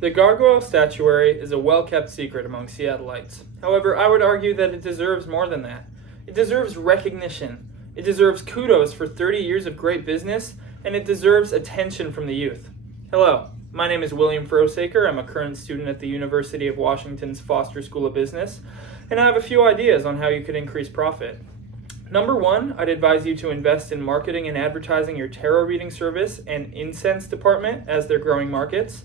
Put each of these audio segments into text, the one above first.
The gargoyle statuary is a well-kept secret among Seattleites. However, I would argue that it deserves more than that. It deserves recognition. It deserves kudos for 30 years of great business, and it deserves attention from the youth. Hello, my name is William Frosaker. I'm a current student at the University of Washington's Foster School of Business, and I have a few ideas on how you could increase profit. Number one, I'd advise you to invest in marketing and advertising your tarot reading service and incense department as they're growing markets.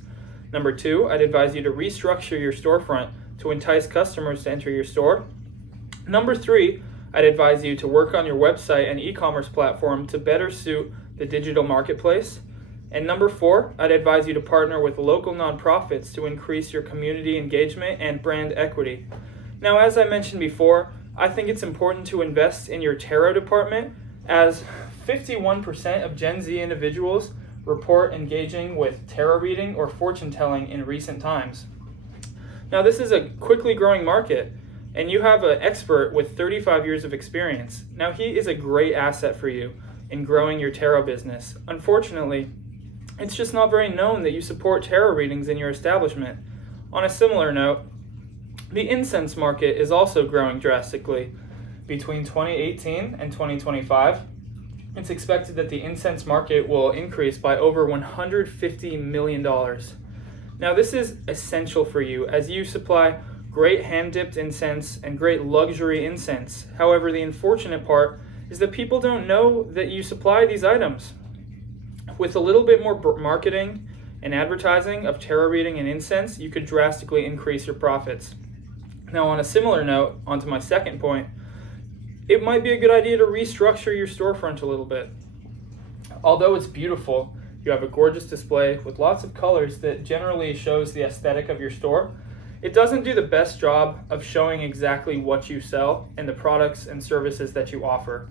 Number two, I'd advise you to restructure your storefront to entice customers to enter your store. Number three, I'd advise you to work on your website and e-commerce platform to better suit the digital marketplace. And number four, I'd advise you to partner with local nonprofits to increase your community engagement and brand equity. Now, as I mentioned before, I think it's important to invest in your tarot department, as 51% of Gen Z individuals report engaging with tarot reading or fortune telling in recent times. Now, this is a quickly growing market, and you have an expert with 35 years of experience. Now, he is a great asset for you in growing your tarot business. Unfortunately, it's just not very known that you support tarot readings in your establishment. On a similar note, the incense market is also growing drastically. Between 2018 and 2025, it's expected that the incense market will increase by over $150 million. Now, this is essential for you as you supply great hand-dipped incense and great luxury incense. However, the unfortunate part is that people don't know that you supply these items. With a little bit more marketing and advertising of tarot reading and incense, you could drastically increase your profits. Now, on a similar note, onto my second point, it might be a good idea to restructure your storefront a little bit. Although it's beautiful, you have a gorgeous display with lots of colors that generally shows the aesthetic of your store, it doesn't do the best job of showing exactly what you sell and the products and services that you offer.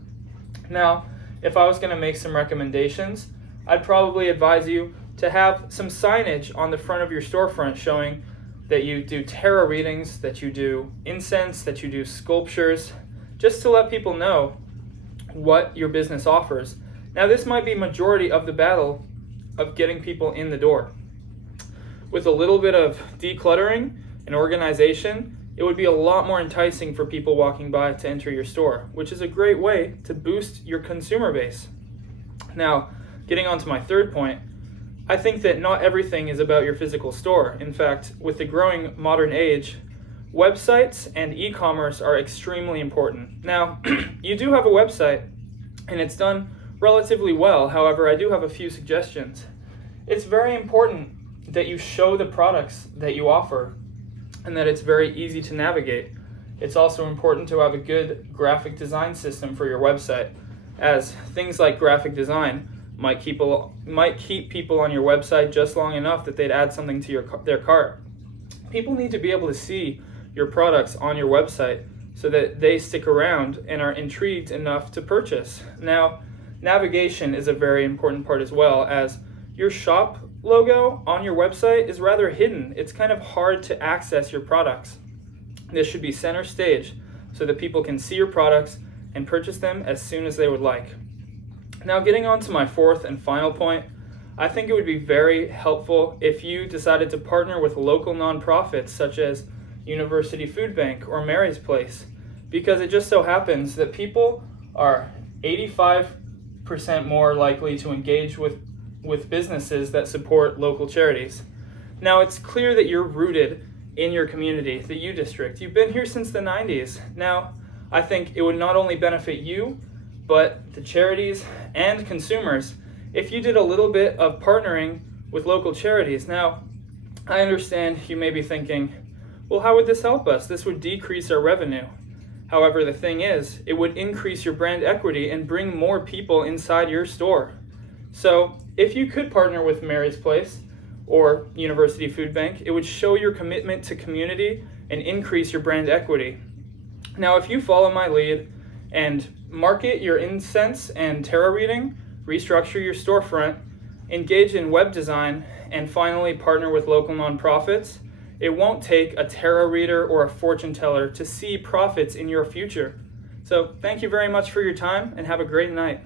Now, if I was going to make some recommendations, I'd probably advise you to have some signage on the front of your storefront showing that you do tarot readings, that you do incense, that you do sculptures, just to let people know what your business offers. Now, this might be majority of the battle of getting people in the door. With a little bit of decluttering and organization, it would be a lot more enticing for people walking by to enter your store, which is a great way to boost your consumer base. Now, getting on to my third point, I think that not everything is about your physical store. In fact, with the growing modern age, websites and e-commerce are extremely important. Now, you do have a website, and it's done relatively well. However, I do have a few suggestions. It's very important that you show the products that you offer and that it's very easy to navigate. It's also important to have a good graphic design system for your website, as things like graphic design might keep people on your website just long enough that they'd add something to their cart. People need to be able to see your products on your website so that they stick around and are intrigued enough to purchase. Now, navigation is a very important part as well, as your shop logo on your website is rather hidden. It's kind of hard to access your products. This should be center stage so that people can see your products and purchase them as soon as they would like. Now, getting on to my fourth and final point, I think it would be very helpful if you decided to partner with local nonprofits such as University Food Bank or Mary's Place, because it just so happens that people are 85% more likely to engage with businesses that support local charities. Now, it's clear that you're rooted in your community, the U District. You've been here since the 90s. Now, I think it would not only benefit you, but the charities and consumers if you did a little bit of partnering with local charities. Now, I understand you may be thinking, well, how would this help us? This would decrease our revenue. However, the thing is, it would increase your brand equity and bring more people inside your store. So if you could partner with Mary's Place or University Food Bank, it would show your commitment to community and increase your brand equity. Now, if you follow my lead and market your incense and tarot reading, restructure your storefront, engage in web design, and finally partner with local nonprofits, it won't take a tarot reader or a fortune teller to see profits in your future. So thank you very much for your time and have a great night.